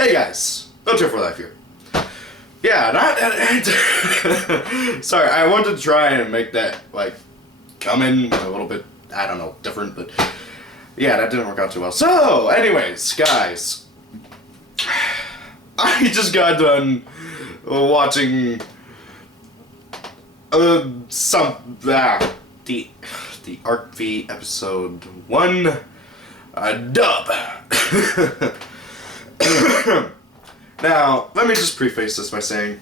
Hey guys, No Tear for Life here. Yeah, sorry, I wanted to try and make that, like, come in a little bit, I don't know, different, but yeah, that didn't work out too well. So, anyways, guys, I just got done watching the Arc V episode 1 dub. Now, let me just preface this by saying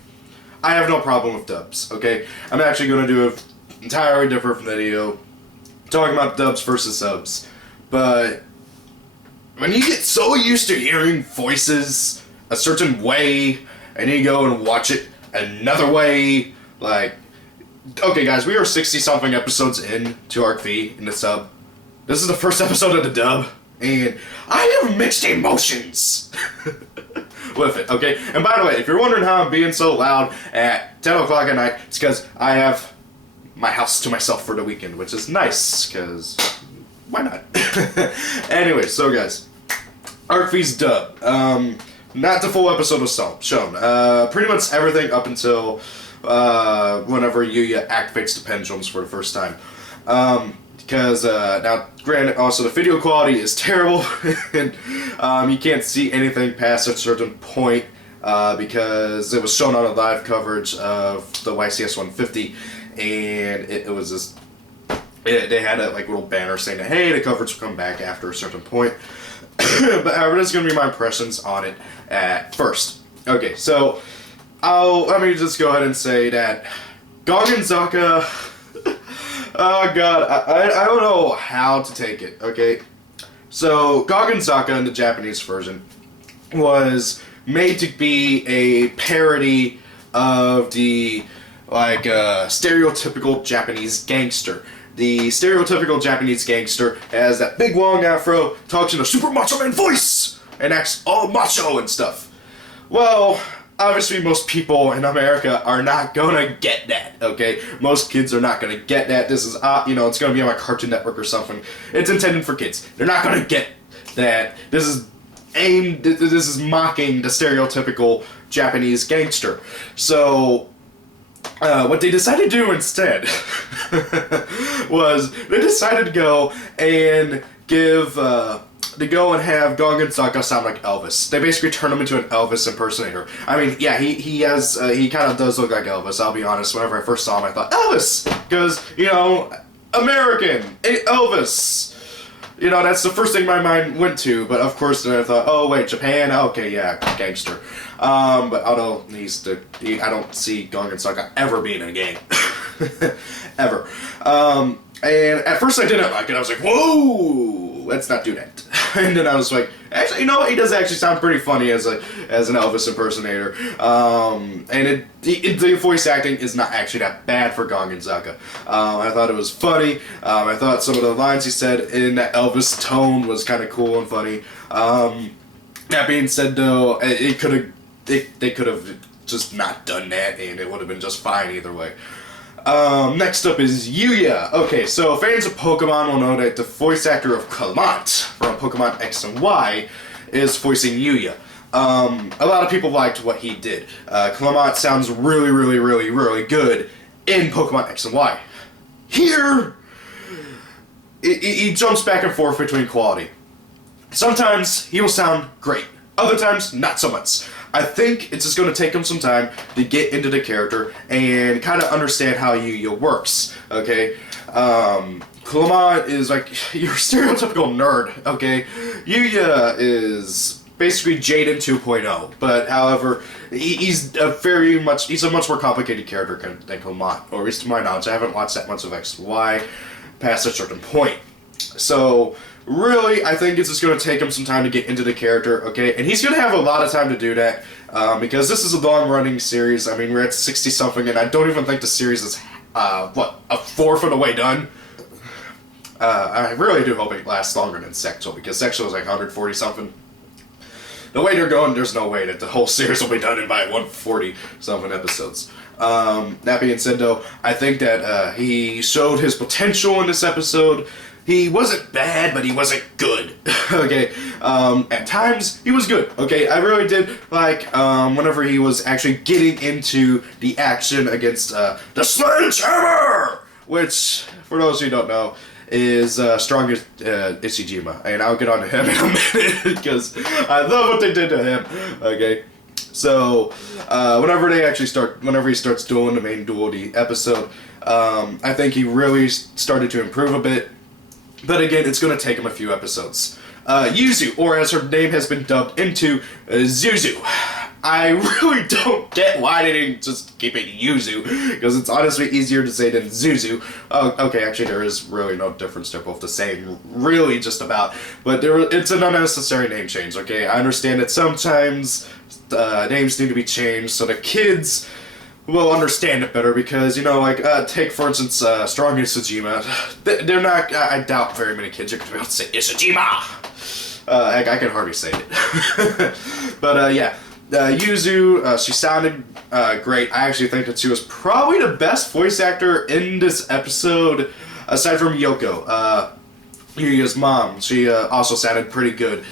I have no problem with dubs, okay? I'm actually going to do an entirely different video talking about dubs versus subs. But when you get so used to hearing voices a certain way and you go and watch it another way, like, okay guys, we are 60-something episodes in to Arc V in the sub. This is the first episode of the dub, and I have mixed emotions with it, okay? And by the way, if you're wondering how I'm being so loud at 10 o'clock at night, it's because I have my house to myself for the weekend, which is nice, because why not? Anyway, so guys, Arc V's dub. Not the full episode was shown. Pretty much everything up until whenever Yuya activates the pendulums for the first time. Because, now, granted, also the video quality is terrible, and you can't see anything past a certain point, because it was shown on a live coverage of the YCS 150, and it was just, they had a, like, little banner saying that, hey, the coverage will come back after a certain point. But however, this is going to be my impressions on it at first. Okay, so, let me just go ahead and say that Gongenzaka, oh god, I don't know how to take it, okay? So, Gongenzaka in the Japanese version was made to be a parody of the, like, stereotypical Japanese gangster. The stereotypical Japanese gangster has that big long afro, talks in a super macho man voice, and acts all macho and stuff. Well, obviously most people in America are not gonna get that, okay? Most kids are not gonna get that. This is, you know, it's gonna be on my Cartoon Network or something. It's intended for kids. They're not gonna get that. This is mocking the stereotypical Japanese gangster. So, what they decided to do instead was they decided to go and have Gongenzaka sound like Elvis. They basically turned him into an Elvis impersonator. I mean, yeah, he kind of does look like Elvis, I'll be honest. Whenever I first saw him, I thought, Elvis! Because, you know, American, Elvis! You know, that's the first thing my mind went to, but of course then I thought, oh wait, Japan? Okay, yeah, gangster. But although I don't see Gongenzaka ever being in a gang. Ever. And at first I didn't like it. I was like, whoa, let's not do that. And then I was like, actually, you know what? He does actually sound pretty funny as an Elvis impersonator. And the voice acting is not actually that bad for Gongenzaka. I thought it was funny. I thought some of the lines he said in that Elvis tone was kind of cool and funny. That being said, though, they could have just not done that, and it would have been just fine either way. Next up is Yuya. Okay, so fans of Pokemon will know that the voice actor of Clement from Pokemon X and Y is voicing Yuya. A lot of people liked what he did. Clement sounds really, really, really, really good in Pokemon X and Y. Here, he jumps back and forth between quality. Sometimes he will sound great. Other times, not so much. I think it's just going to take him some time to get into the character and kind of understand how Yuya works, okay? Clement is like your stereotypical nerd, okay? Yuya is basically Jaden 2.0, but however, he's a much more complicated character than Clement, or at least to my knowledge. I haven't watched that much of X and Y past a certain point. So, really, I think it's just going to take him some time to get into the character, okay? And he's going to have a lot of time to do that, because this is a long-running series. I mean, we're at 60-something, and I don't even think the series is, a fourth of the way done? I really do hope it lasts longer than Sexual, because Sexual is like 140-something. The way they're going, there's no way that the whole series will be done in by 140-something episodes. That being said, though, I think that he showed his potential in this episode. he wasn't bad, but he wasn't good. Okay, at times he was good. Okay, I really did like whenever he was actually getting into the action against the Sledgehammer, which, for those who don't know, is strongest Ishijima, and I'll get on to him in a minute because I love what they did to him. Okay, so whenever he starts dueling the main duel, the episode, I think he really started to improve a bit. But again, it's going to take him a few episodes. Yuzu, or as her name has been dubbed into, Zuzu. I really don't get why they didn't just keep it Yuzu, because it's honestly easier to say than Zuzu. Okay, actually there is really no difference, they're both the same, really just about, but it's an unnecessary name change, okay? I understand that sometimes names need to be changed so the kids will understand it better, because, you know, like, take, for instance, Strong Isajima. They're not, I doubt very many kids are going to be able to say Isajima! I can hardly say it. But, yeah. Yuzu, she sounded great. I actually think that she was probably the best voice actor in this episode, aside from Yoko. Yuya's mom, she also sounded pretty good.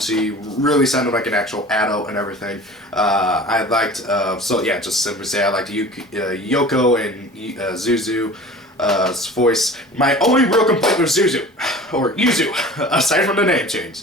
She really sounded like an actual adult and everything. I liked, so yeah, just simply say I liked Yoko and Zuzu's voice. My only real complaint with Zuzu, or Yuzu, aside from the name change,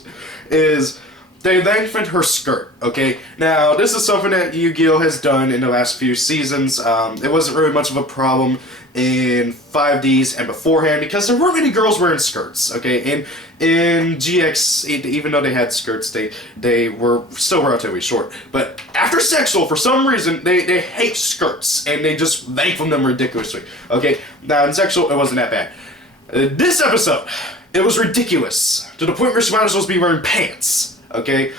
is they lengthened her skirt, okay? Now, this is something that Yu-Gi-Oh! Has done in the last few seasons. It wasn't really much of a problem in 5Ds and beforehand, because there weren't many girls wearing skirts, okay? And in GX, even though they had skirts, they were still relatively short. But after Sexual, for some reason, they hate skirts, and they just lengthen them ridiculously, okay? Now, in Sexual, it wasn't that bad. This episode, it was ridiculous, to the point where she might as well be wearing pants. Okay,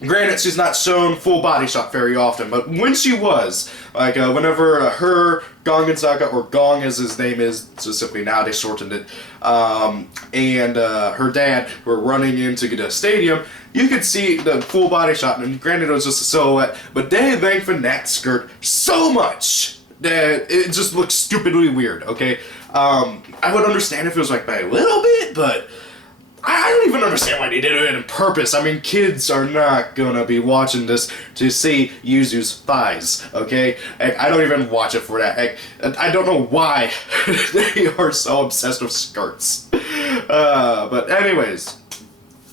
granted, she's not shown full body shot very often, but when she was, like, whenever her Gongenzaka, or Gong as his name is, specifically now they shortened it, and her dad were running into the stadium, you could see the full body shot, and granted it was just a silhouette, but they lengthened that skirt so much that it just looked stupidly weird, okay? I would understand if it was like by a little bit, but I don't even understand why they did it on purpose. I mean, kids are not gonna be watching this to see Yuzu's thighs, okay? I don't even watch it for that. I don't know why they are so obsessed with skirts. But anyways,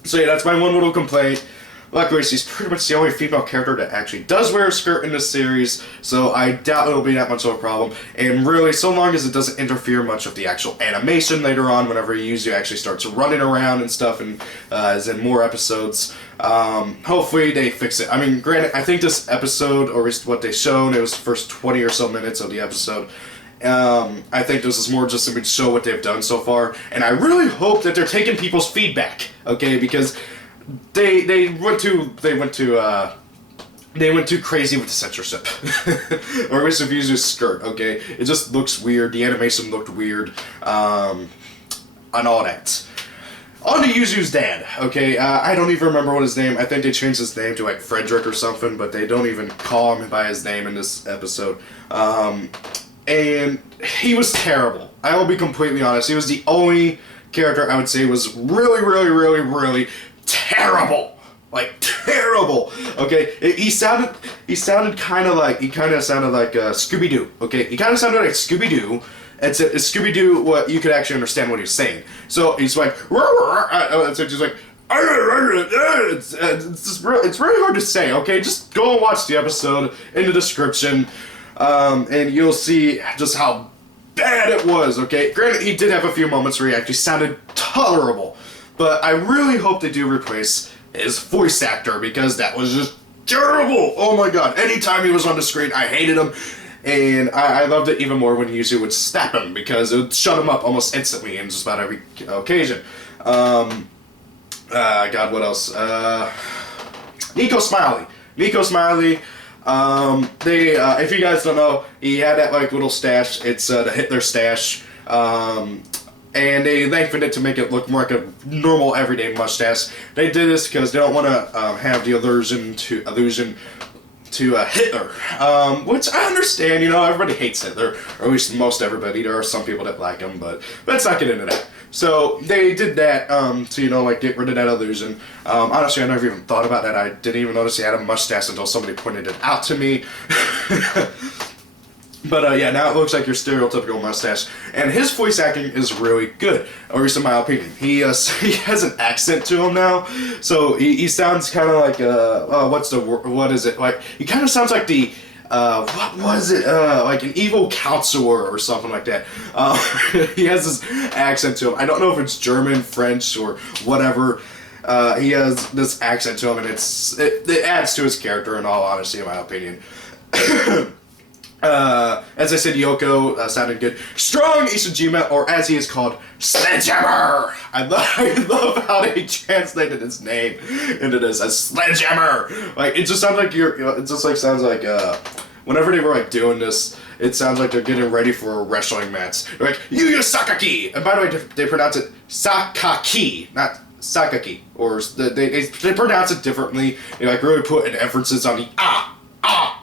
so yeah, that's my one little complaint. Luckily, she's pretty much the only female character that actually does wear a skirt in this series, so I doubt it'll be that much of a problem. And really, so long as it doesn't interfere much with the actual animation later on, whenever Yuzu actually starts running around and stuff, and is in more episodes, hopefully they fix it. I mean, granted, I think this episode, or at least what they shown, it was the first 20 or so minutes of the episode. I think this is more just to show what they've done so far, and I really hope that they're taking people's feedback, okay, because they went too crazy with the censorship, or at least if Yuzu's skirt. Okay, it just looks weird. The animation looked weird, and all that. On to Yuzu's dad. Okay, I don't even remember what his name. I think they changed his name to like Frederick or something, but they don't even call him by his name in this episode. And he was terrible. I will be completely honest. He was the only character I would say was really terrible. Like, terrible. Okay, he sounded kind of like Scooby-Doo. Okay, he kind of sounded like Scooby-Doo. It's Scooby-Doo what you could actually understand what he's saying. So he's like, so he's like, it's really hard to say. Okay, just go and watch the episode in the description, and you'll see just how bad it was. Okay, granted, he did have a few moments where he actually sounded tolerable. But I really hope they do replace his voice actor, because that was just terrible! Oh my god, anytime he was on the screen, I hated him. And I loved it even more when Yuzu would snap him, because it would shut him up almost instantly in just about every occasion. God, what else? Nico Smiley. If you guys don't know, he had that like little stash. It's the Hitler stash. And they lengthened it to make it look more like a normal everyday mustache. They did this because they don't want to have the allusion to Hitler, which I understand. You know, everybody hates Hitler, or at least most everybody. There are some people that like him, but let's not get into that. So they did that to, you know, like get rid of that illusion. Honestly, I never even thought about that. I didn't even notice he had a mustache until somebody pointed it out to me. But yeah, now it looks like your stereotypical mustache, and his voice acting is really good, or at least in my opinion. He has an accent to him now, so he sounds kind of like what is it like? He kind of sounds like the what was it like an evil counselor or something like that. He has this accent to him. I don't know if it's German, French, or whatever. He has this accent to him, and it adds to his character. In all honesty, in my opinion. As I said, Yoko sounded good. Strong Ishijima, or as he is called, Sledgehammer! I love how they translated his name into this as Sledgehammer! Like, it just sounds like sounds like, whenever they were, like, doing this, it sounds like they're getting ready for a wrestling match. They're like, Yuya Sakaki! And by the way, they pronounce it Sakaki, not Sakaki. Or, they pronounce it differently. They, like, really put an emphasis on the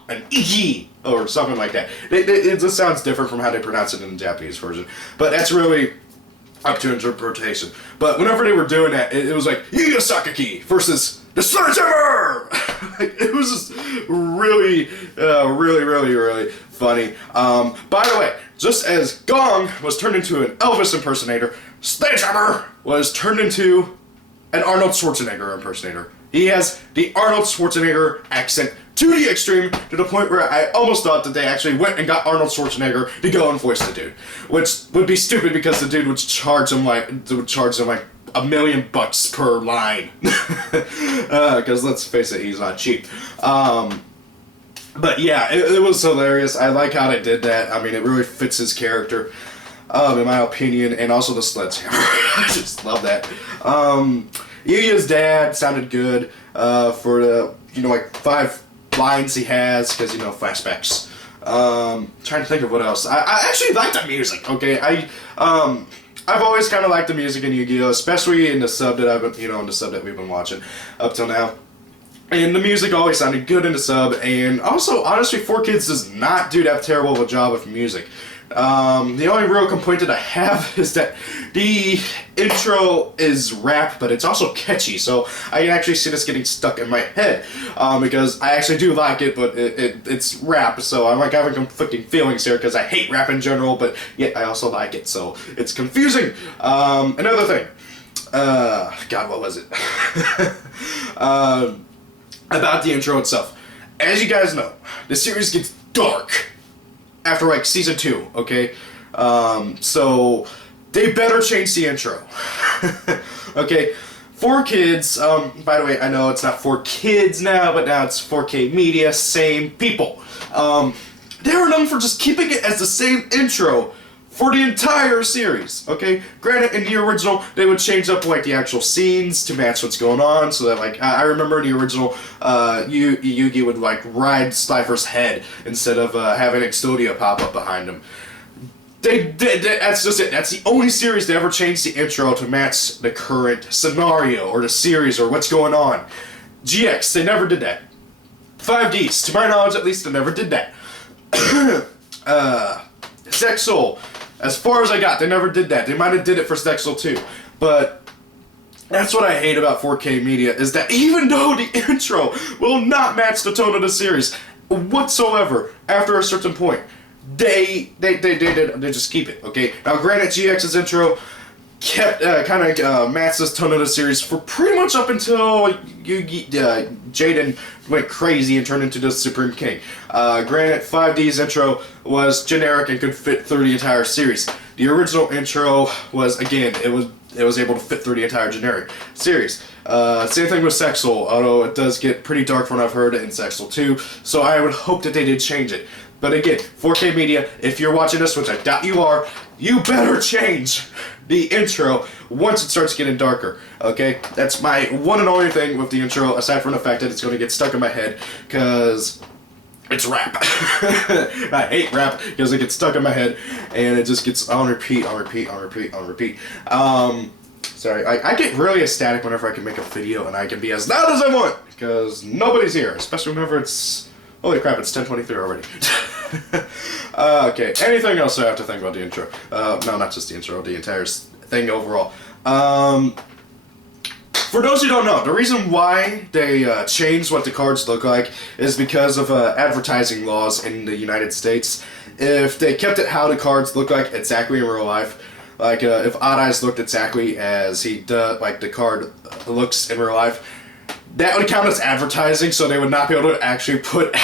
and igi, or something like that. It just sounds different from how they pronounce it in the Japanese version. But that's really up to interpretation. But whenever they were doing that, it was like, Yuya Sakaki versus the Sledgehammer! It was just really, really funny. By the way, just as Gong was turned into an Elvis impersonator, Sledgehammer was turned into an Arnold Schwarzenegger impersonator. He has the Arnold Schwarzenegger accent to the extreme, to the point where I almost thought that they actually went and got Arnold Schwarzenegger to go and voice the dude, which would be stupid because the dude would charge him like $1 million per line. Because let's face it, he's not cheap. But yeah, it was hilarious. I like how they did that. I mean, it really fits his character, in my opinion, and also the sledgehammer. I just love that. Yuya's dad sounded good for the, you know, like 5 lines he has, because, you know, flashbacks. Trying to think of what else. I actually like the music, okay? I've always kind of liked the music in Yu-Gi-Oh!, especially in the sub that we've been watching up till now. And the music always sounded good in the sub, and also, honestly, 4Kids does not do that terrible of a job of music. The only real complaint that I have is that the intro is rap, but it's also catchy, so I can actually see this getting stuck in my head, because I actually do like it, but it's rap, so I'm like having conflicting feelings here, because I hate rap in general, but yet I also like it, so it's confusing. Another thing, God, what was it? About the intro itself. As you guys know, the series gets dark after like season 2, okay? So they better change the intro. Okay, 4Kids, by the way, I know it's not 4Kids now, but now it's 4K Media, same people. They were known for just keeping it as the same intro for the entire series, okay? Granted, in the original, they would change up, like, the actual scenes to match what's going on, so that, like, I remember in the original, Yugi would, like, ride Slifer's head instead of having Exodia pop up behind him. That's just it. That's the only series that ever changed the intro to match the current scenario, or the series, or what's going on. GX, they never did that. 5Ds, to my knowledge at least, they never did that. Sex Soul. As far as I got, they never did that. They might have did it for Stexel too. But that's what I hate about 4K Media, is that even though the intro will not match the tone of the series whatsoever after a certain point, they just keep it, okay? Now granted, GX's intro kept kind of matched this tone of the series for pretty much up until Jaden went crazy and turned into the Supreme King. Granted, 5D's intro was generic and could fit through the entire series. The original intro was, again, it was able to fit through the entire generic series. Same thing with Sexual, although it does get pretty dark from what I've heard in Sexual too, so I would hope that they did change it. But again, 4K Media, if you're watching this, which I doubt you are, you better change the intro once it starts getting darker, okay? That's my one and only thing with the intro, aside from the fact that it's going to get stuck in my head, because it's rap. I hate rap, because it gets stuck in my head, and it just gets on repeat, on repeat, on repeat, on repeat. Sorry, I get really ecstatic whenever I can make a video, and I can be as loud as I want, because nobody's here, especially whenever it's... Holy crap, it's 10:23 already. Okay, anything else I have to think about the intro? No, not just the intro, the entire thing overall. For those who don't know, the reason why they changed what the cards look like is because of advertising laws in the United States. If they kept it how the cards look like exactly in real life, like if Odd Eyes looked exactly as like the card looks in real life, that would count as advertising, so they would not be able to actually put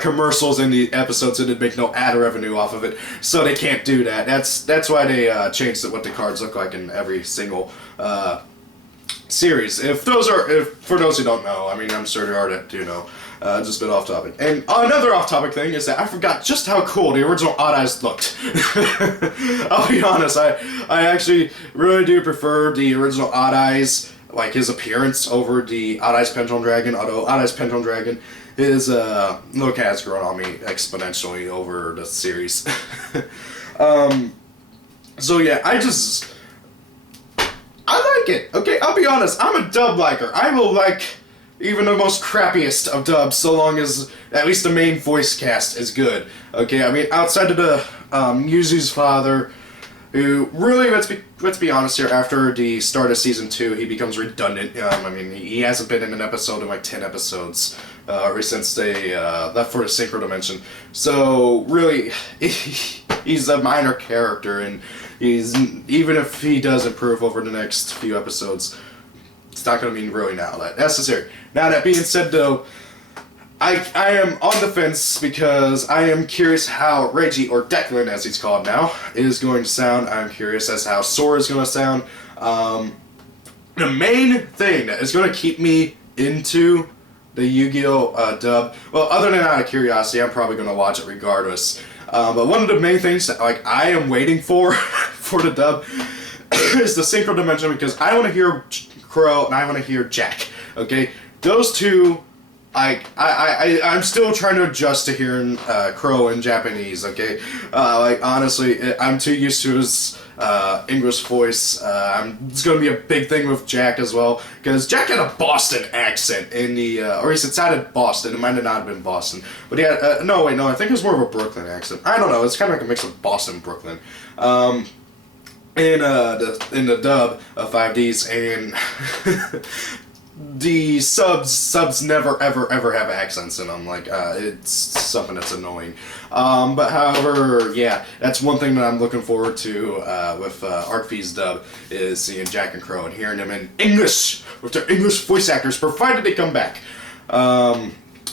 commercials in the episodes, and they'd make no ad revenue off of it. So they can't do that. That's why they changed what the cards look like in every single series. For those who don't know, I mean, I'm sure there are that do know. Just a bit off topic. And another off topic thing is that I forgot just how cool the original Odd Eyes looked. I'll be honest, I actually really do prefer the original Odd Eyes, like his appearance, over the Odd Eyes Pendulum Dragon, although Odd Eyes Pendulum Dragon his look has grown on me exponentially over the series. So yeah, I like it. Okay, I'll be honest, I'm a dub liker. I will like even the most crappiest of dubs, so long as at least the main voice cast is good. Okay, I mean, outside of the Yuzu's father, who really, let's be honest here, after the start of season 2, he becomes redundant. I mean, he hasn't been in an episode in like 10 episodes ever since they left for the Synchro Dimension. So really, he's a minor character, and even if he does improve over the next few episodes, it's not going to be really now that necessary. Now, that being said, though, I am on the fence because I am curious how Reggie, or Declan as he's called now, is going to sound. I'm curious as to how Sora is going to sound. The main thing that is going to keep me into the Yu-Gi-Oh! Dub, well, other than out of curiosity, I'm probably going to watch it regardless. But one of the main things that I am waiting for the dub is the Synchro Dimension, because I want to hear Crow and I want to hear Jack. Okay, those two. I'm still trying to adjust to hearing Crow in Japanese, okay? Honestly, I'm too used to his English voice. It's going to be a big thing with Jack as well, because Jack had a Boston accent in the, or he sounded Boston. It might have not been Boston. But he had, no, I think it was more of a Brooklyn accent. I don't know, it's kind of like a mix of Boston and Brooklyn. In the dub of 5Ds, and the subs never ever have accents in them. It's something that's annoying. But however, yeah, that's one thing that I'm looking forward to with Arc V's dub, is seeing Jack and Crow and hearing them in English with their English voice actors, provided they come back.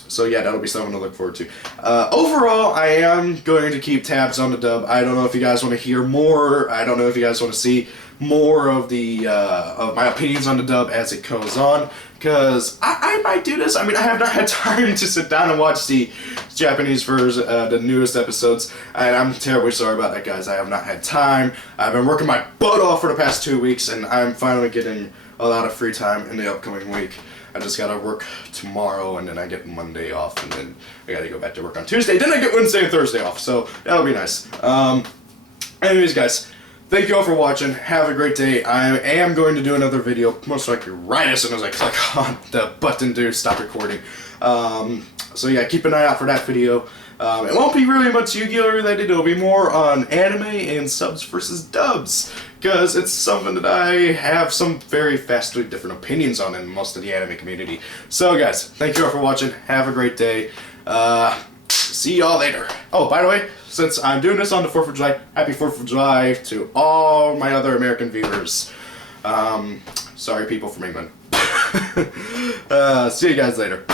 So yeah, that'll be something to look forward to. Overall, I am going to keep tabs on the dub. I don't know if you guys want to hear more. I don't know if you guys want to see more of the of my opinions on the dub as it goes on, because I might do this. I mean, I have not had time to sit down and watch the Japanese version, the newest episodes, and I'm terribly sorry about that, guys. I have not had time. I've been working my butt off for the past 2 weeks, and I'm finally getting a lot of free time in the upcoming week. I just gotta work tomorrow, and then I get Monday off, and then I gotta go back to work on Tuesday. Then I get Wednesday and Thursday off, so that'll be nice. Anyways, guys, thank you all for watching. Have a great day. I am going to do another video, most likely right as soon as I click on the button to stop recording. So yeah, keep an eye out for that video. It won't be really much Yu-Gi-Oh! Related. It'll be more on anime and subs versus dubs, because it's something that I have some very vastly different opinions on in most of the anime community. So guys, thank you all for watching. Have a great day. See y'all later. Oh, by the way, since I'm doing this on the 4th of July, happy 4th of July to all my other American viewers. Sorry people from England. See you guys later.